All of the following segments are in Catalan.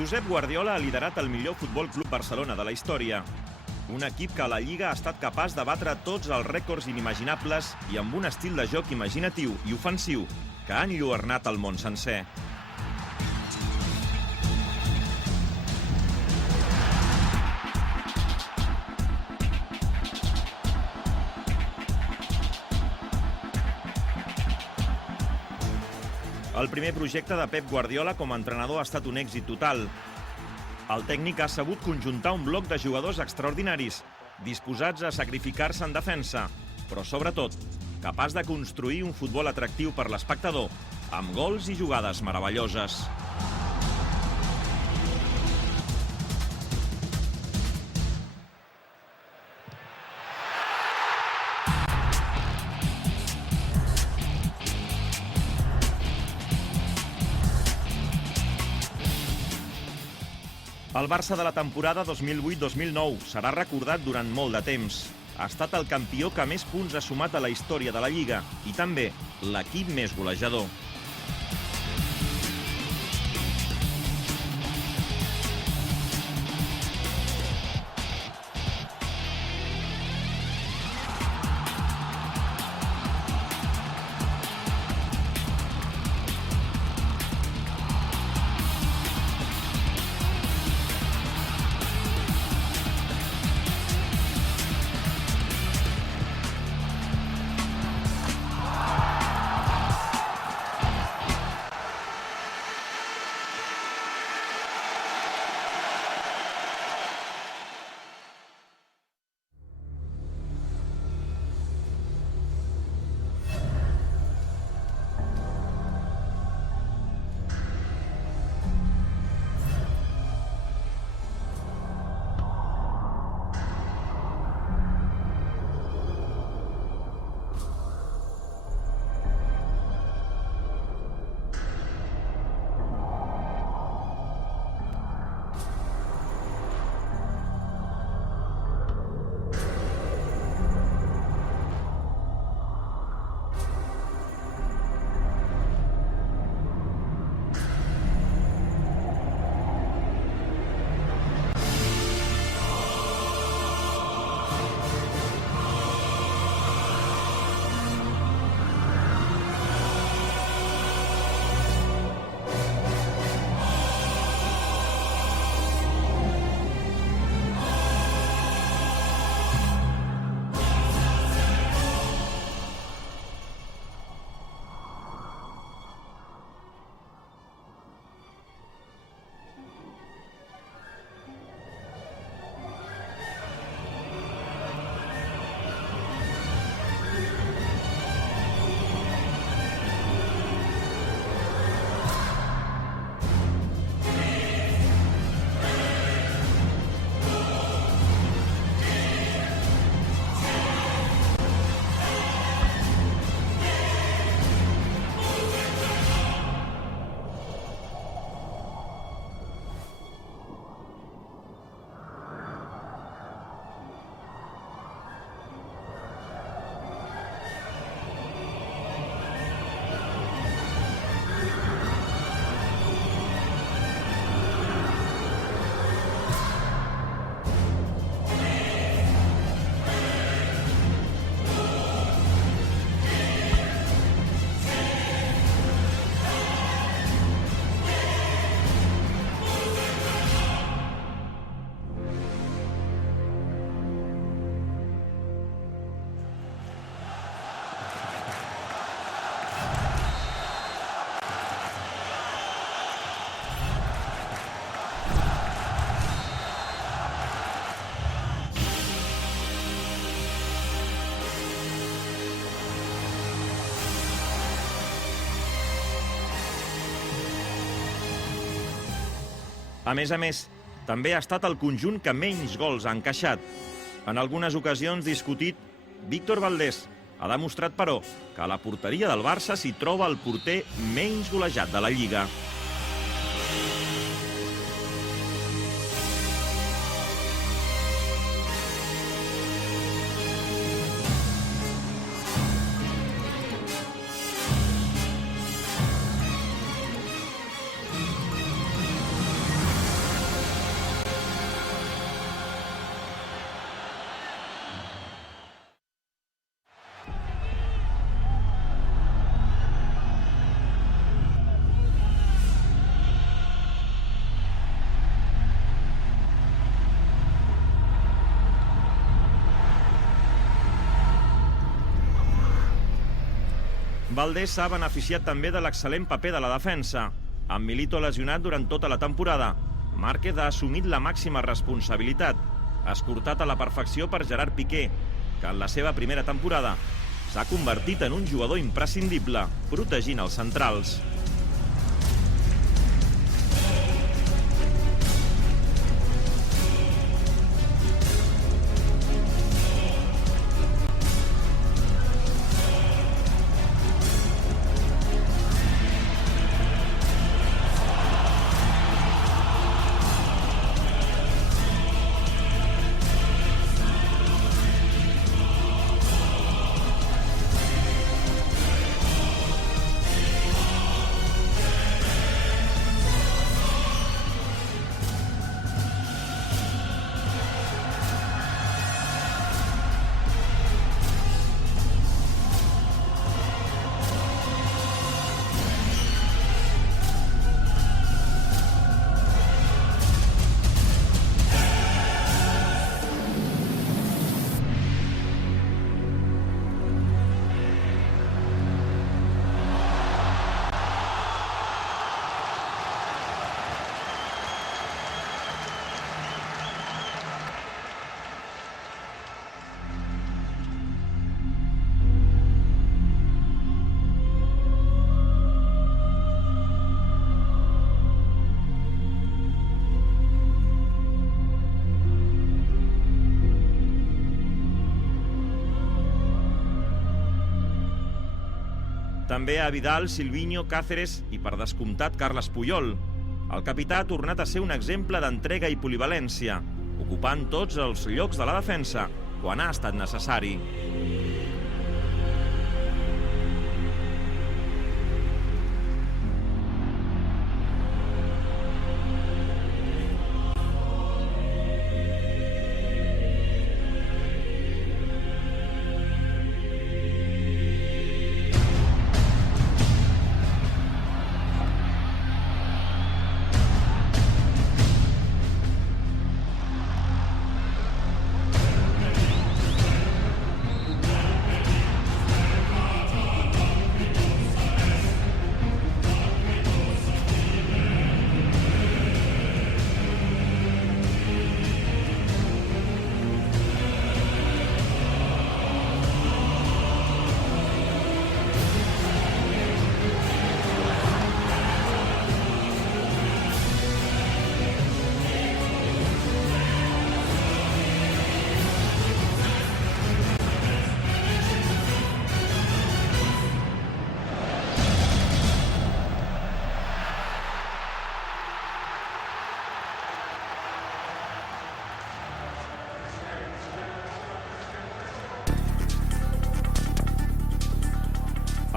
Josep Guardiola ha liderat el millor Futbol Club Barcelona de la història. Un equip que a la Lliga ha estat capaç de batre tots els rècords inimaginables i amb un estil de joc imaginatiu i ofensiu que ha enlluernat el món sencer. El primer projecte de Pep Guardiola com a entrenador ha estat un èxit total. El tècnic ha sabut conjuntar un bloc de jugadors extraordinaris, disposats a sacrificar-se en defensa, però sobretot capaç de construir un futbol atractiu per l'espectador, amb gols i jugades meravelloses. El Barça de la temporada 2008-2009 serà recordat durant molt de temps. Ha estat el campió que més punts ha sumat a la història de la Lliga i també l'equip més golejador. A més, també ha estat el conjunt que menys gols ha encaixat. En algunes ocasions discutit, Víctor Valdés ha demostrat, però, que a la porteria del Barça s'hi troba el porter menys golejat de la Lliga. Valdés s'ha beneficiat també de l'excel·lent paper de la defensa. Amb Milito lesionat durant tota la temporada, Márquez ha assumit la màxima responsabilitat, escortat a la perfecció per Gerard Piqué, que en la seva primera temporada s'ha convertit en un jugador imprescindible, protegint els centrals. També a Vidal, Silvinho, Cáceres i, per descomptat, Carles Puyol. El capità ha tornat a ser un exemple d'entrega i polivalència, ocupant tots els llocs de la defensa quan ha estat necessari.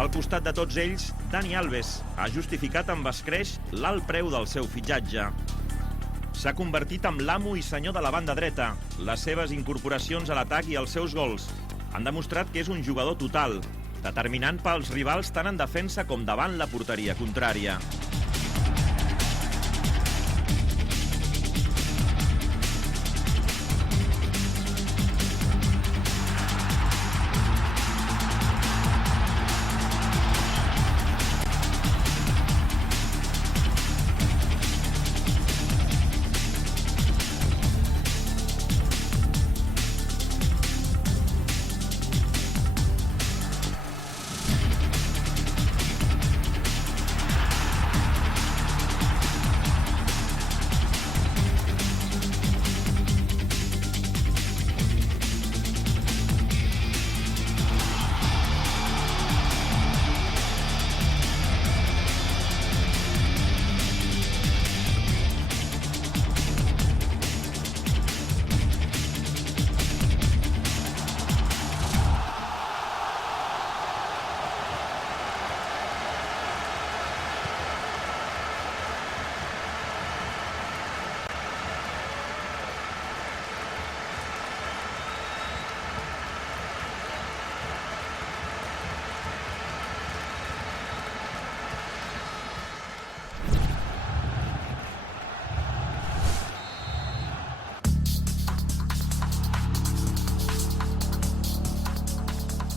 Al costat de tots ells, Dani Alves ha justificat amb escreix l'alt preu del seu fitxatge. S'ha convertit en l'amo i senyor de la banda dreta. Les seves incorporacions a l'atac i els seus gols han demostrat que és un jugador total, determinant pels rivals tant en defensa com davant la porteria contrària.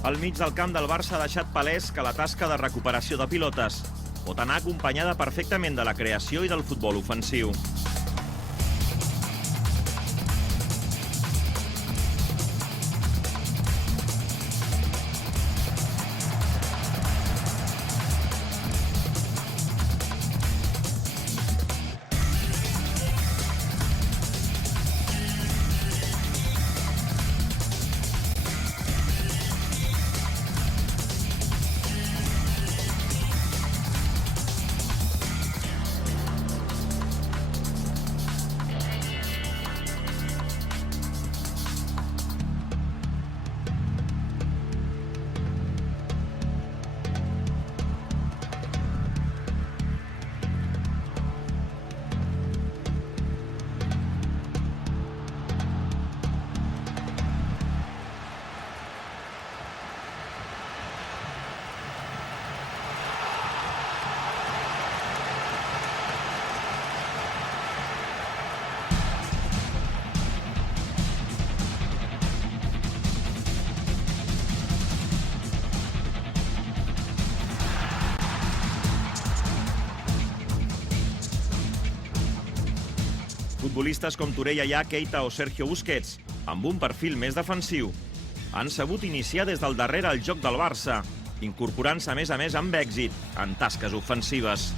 Al mig del camp del Barça ha deixat palès que la tasca de recuperació de pilotes pot anar acompanyada perfectament de la creació i del futbol ofensiu. Futbolistes com Torreira, Keita o Sergio Busquets, amb un perfil més defensiu, han sabut iniciar des del darrere el joc del Barça, incorporant-se a més amb èxit en tasques ofensives.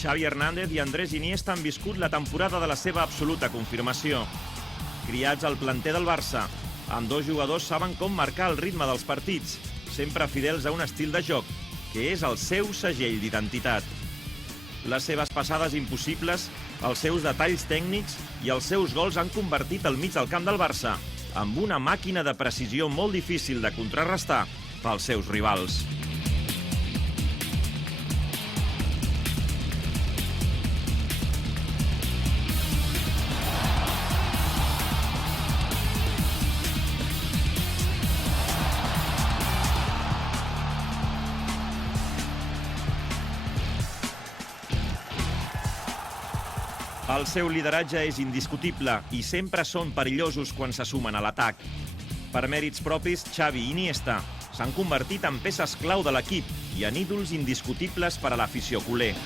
Xavi Hernández i Andrés Iniesta han viscut la temporada de la seva absoluta confirmació. Criats al planter del Barça, ambdós jugadors saben com marcar el ritme dels partits, sempre fidels a un estil de joc, que és el seu segell d'identitat. Les seves passades impossibles, els seus detalls tècnics i els seus gols han convertit el mig del camp del Barça amb una màquina de precisió molt difícil de contrarrestar pels seus rivals. El seu lideratge és indiscutible i sempre són perillosos quan se sumen a l'atac. Per mèrits propis, Xavi i Iniesta s'han convertit en peces clau de l'equip i en ídols indiscutibles per a l'afició culer.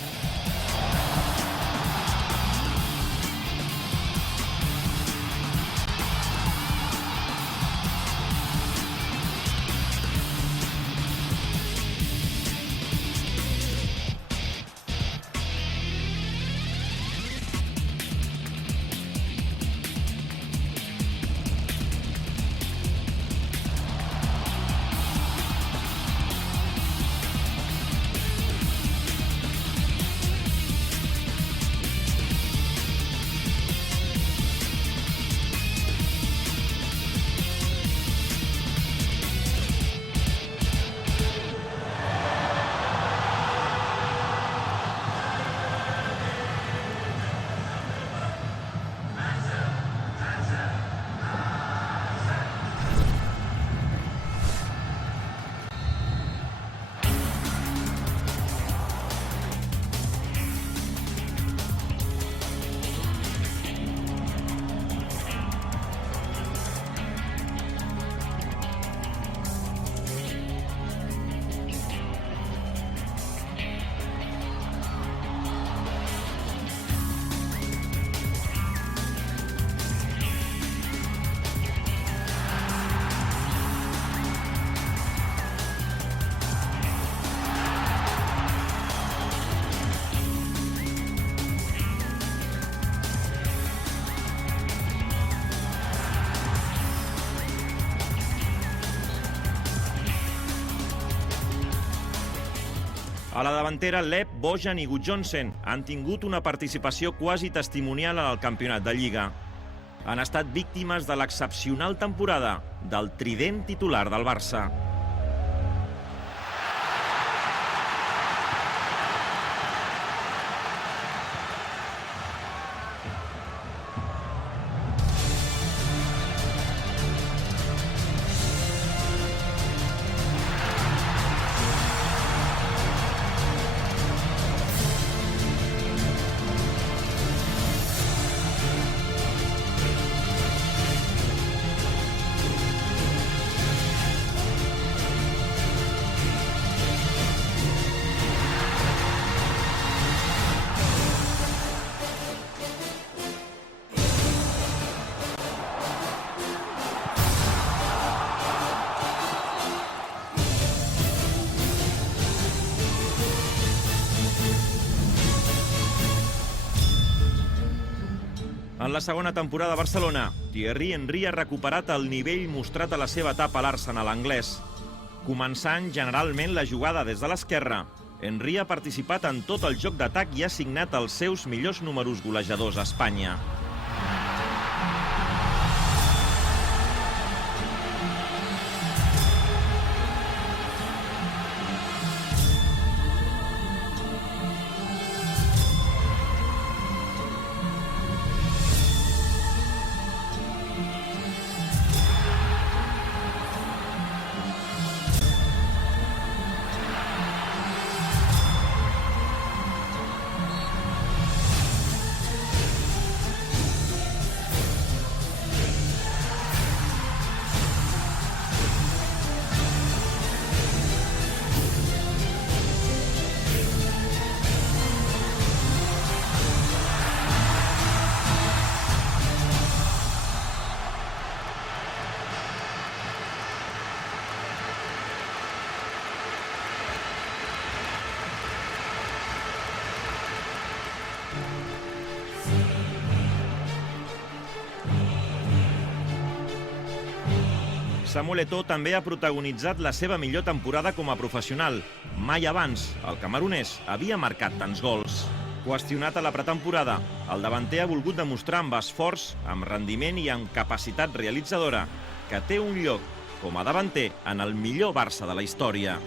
A la davantera, Lev, Bojan i Gudjohnsen han tingut una participació quasi testimonial en el campionat de Lliga. Han estat víctimes de l'excepcional temporada del trident titular del Barça. En la segona temporada a Barcelona, Thierry Henry ha recuperat el nivell mostrat a la seva etapa a l'Arsenal anglès. Començant generalment la jugada des de l'esquerra, Henry ha participat en tot el joc d'atac i ha signat els seus millors números golejadors a Espanya. Samuel Eto'o també ha protagonitzat la seva millor temporada com a professional. Mai abans, el camerunès havia marcat tants gols. Qüestionat a la pretemporada, el davanter ha volgut demostrar amb esforç, amb rendiment i amb capacitat realitzadora que té un lloc com a davanter en el millor Barça de la història.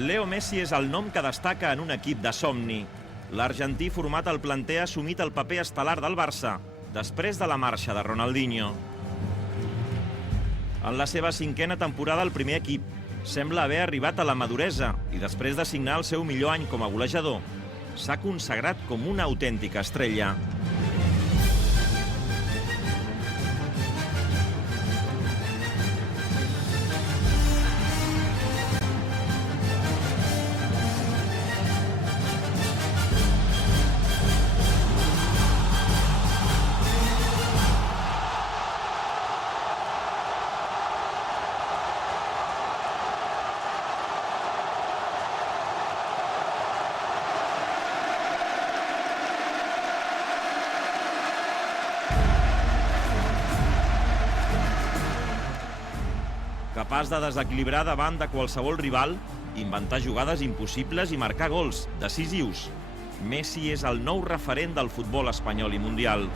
Leo Messi és el nom que destaca en un equip de somni. L'argentí format al planter ha assumit el paper estel·lar del Barça, després de la marxa de Ronaldinho. En la seva 5a temporada al primer equip, sembla haver arribat a la maduresa i després de signar el seu millor any com a golejador, s'ha consagrat com una autèntica estrella. capaç de desequilibrar davant de qualsevol rival, inventar jugades impossibles i marcar gols decisius. Messi és el nou referent del futbol espanyol i mundial.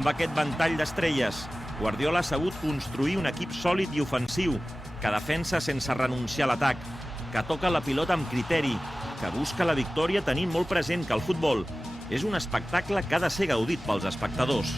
Amb aquest ventall d'estrelles, Guardiola ha sabut construir un equip sòlid i ofensiu, que defensa sense renunciar a l'atac, que toca la pilota amb criteri, que busca la victòria tenint molt present que el futbol és un espectacle que ha de ser gaudit pels espectadors.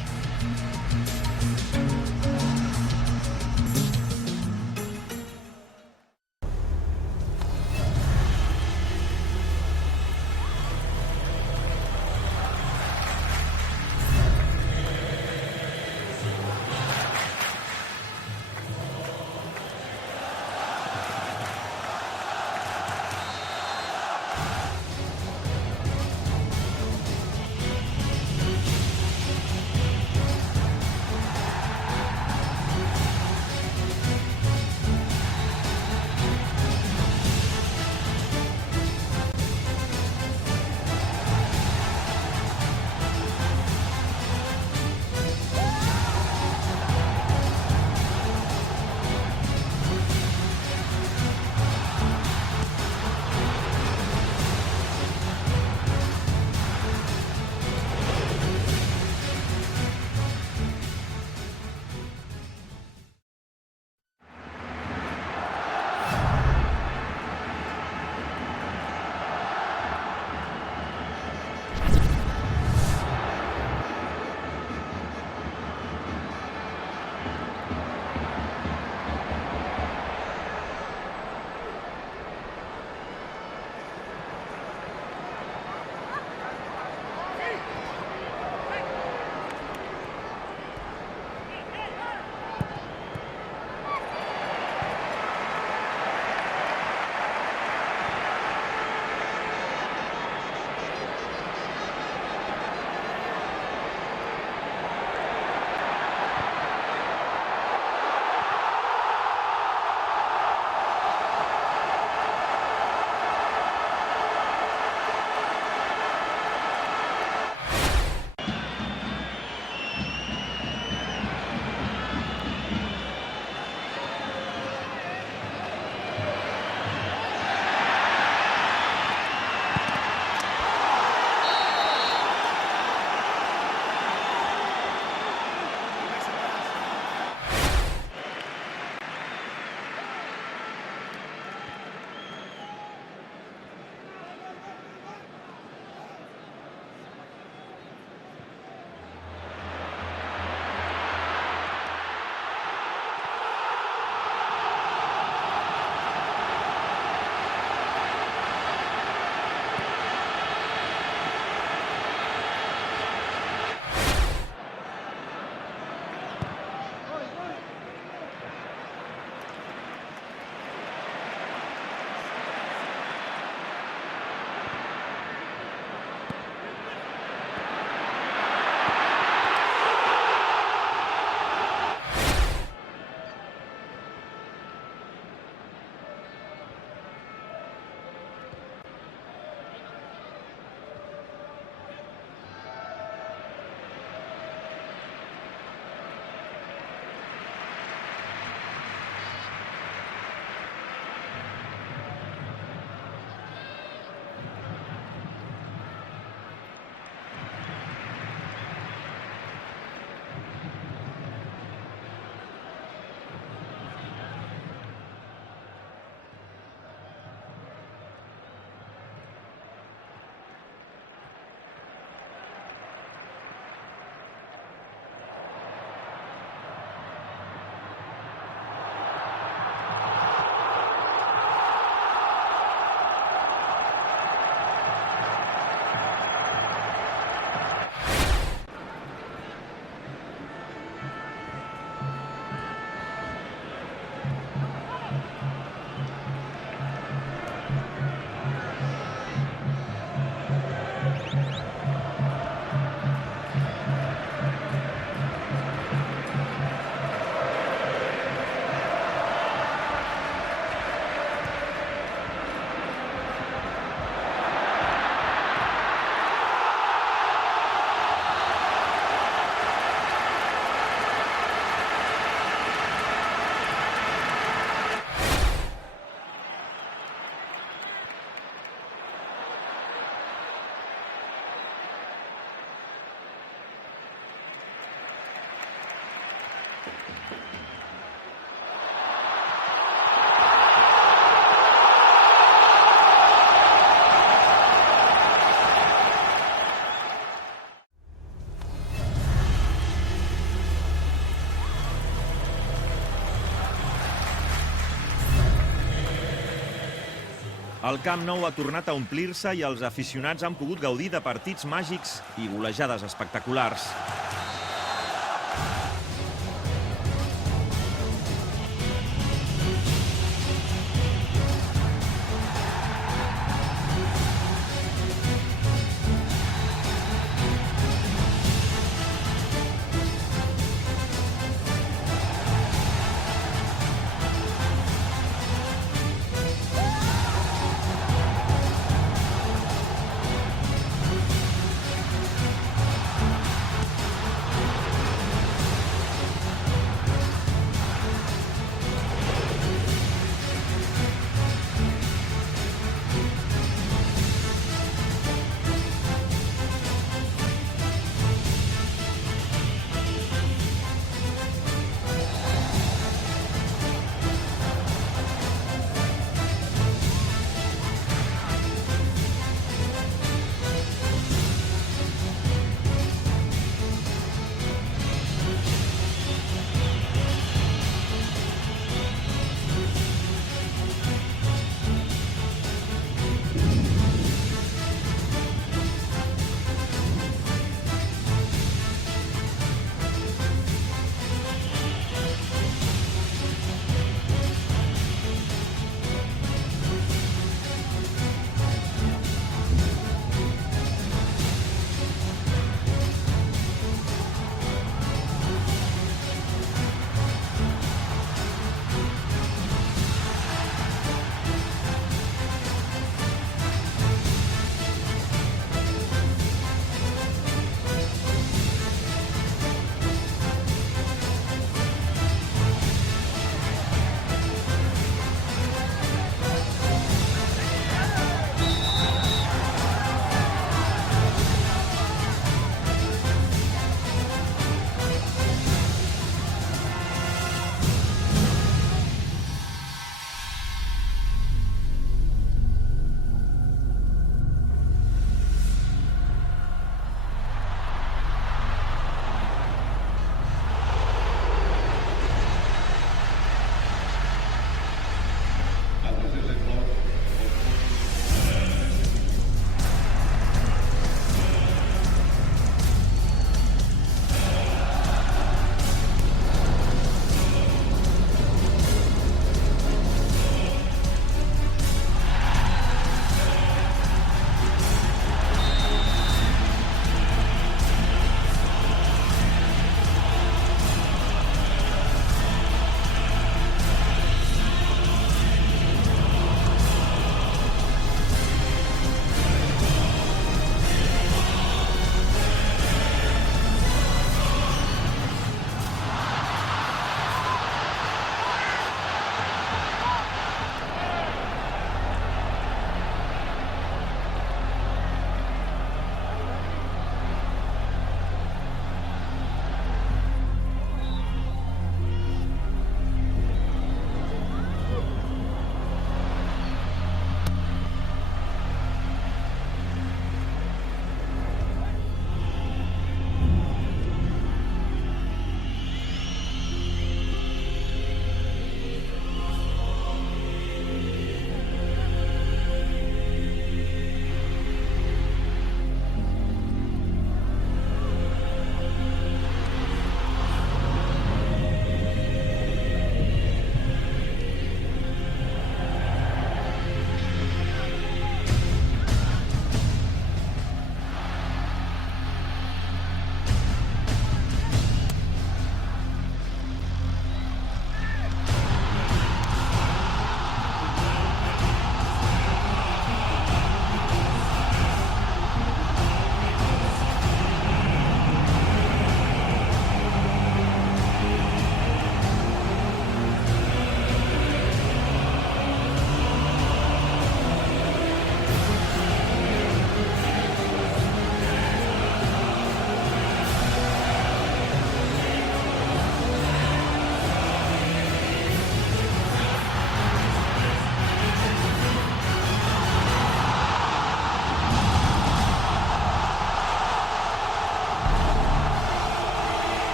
El Camp Nou ha tornat a omplir-se i els aficionats han pogut gaudir de partits màgics i golejades espectaculars.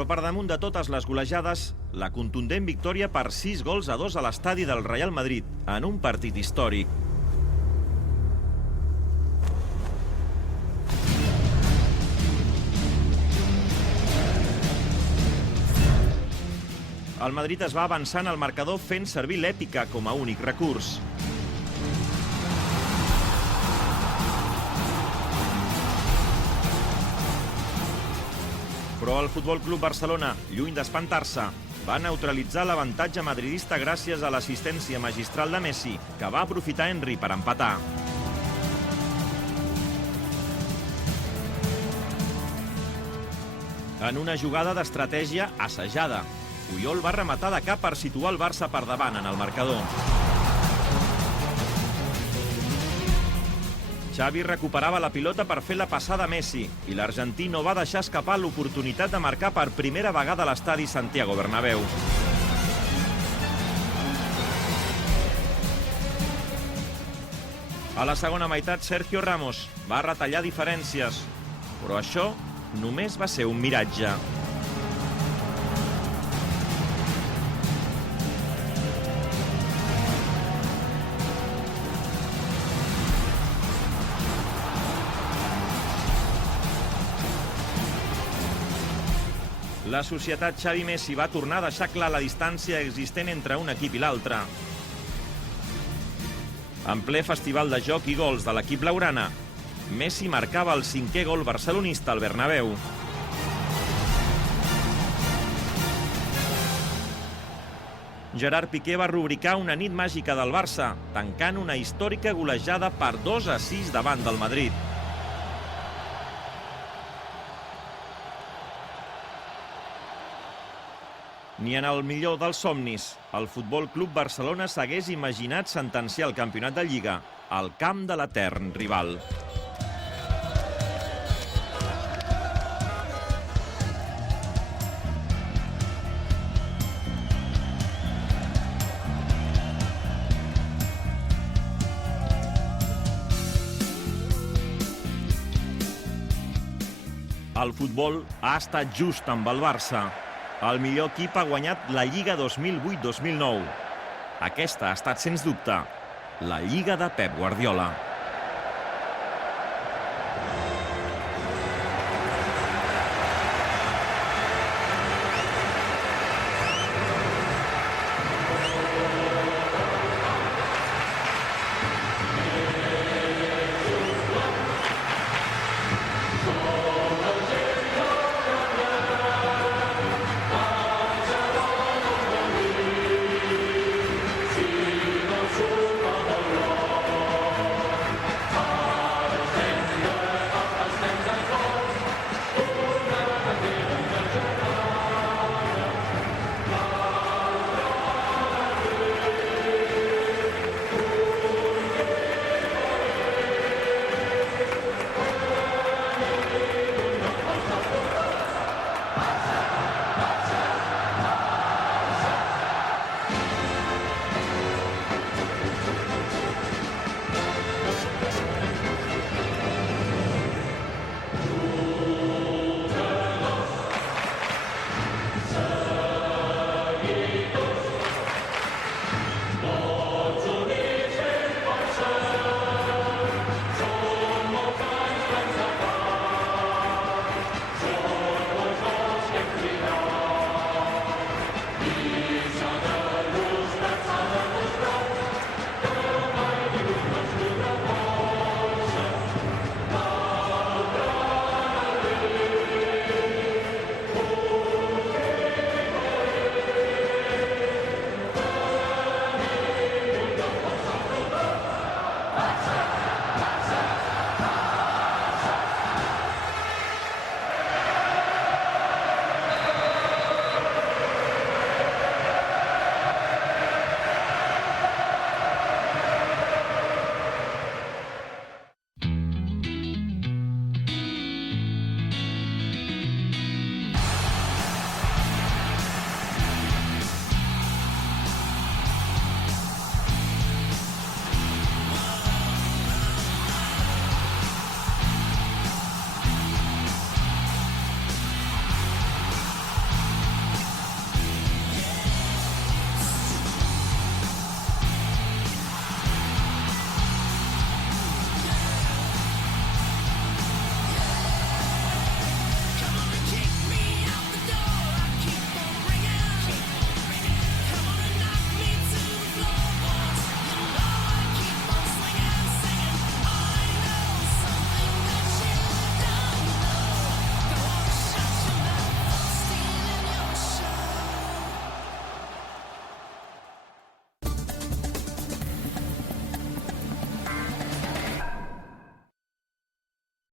Però per damunt de totes les golejades, la contundent victòria per 6-2 a l'estadi del Real Madrid, en un partit històric. El Madrid es va avançant al marcador fent servir l'èpica com a únic recurs. Però el Futbol Club Barcelona, lluny d'espantar-se, va neutralitzar l'avantatge madridista gràcies a l'assistència magistral de Messi, que va aprofitar Henry per empatar. En una jugada d'estratègia assajada, Puyol va rematar de cap per situar el Barça per davant en el marcador. Xavi recuperava la pilota per fer la passada a Messi i l'argentí no va deixar escapar l'oportunitat de marcar per primera vegada a l'estadi Santiago Bernabéu. A la segona meitat, Sergio Ramos va retallar diferències, però això només va ser un miratge. La societat Xavi-Messi va tornar a deixar clar la distància existent entre un equip i l'altre. En ple festival de joc i gols de l'equip blaugrana, Messi marcava el 5è gol barcelonista al Bernabéu. Gerard Piqué va rubricar una nit màgica del Barça, tancant una històrica golejada per 2-6 davant del Madrid. Ni en el millor dels somnis, el Futbol Club Barcelona s'hagués imaginat sentenciar el campionat de Lliga al camp de l'etern rival. El futbol ha estat just amb el Barça. El millor equip ha guanyat la Lliga 2008-2009. Aquesta ha estat, sens dubte, la Lliga de Pep Guardiola.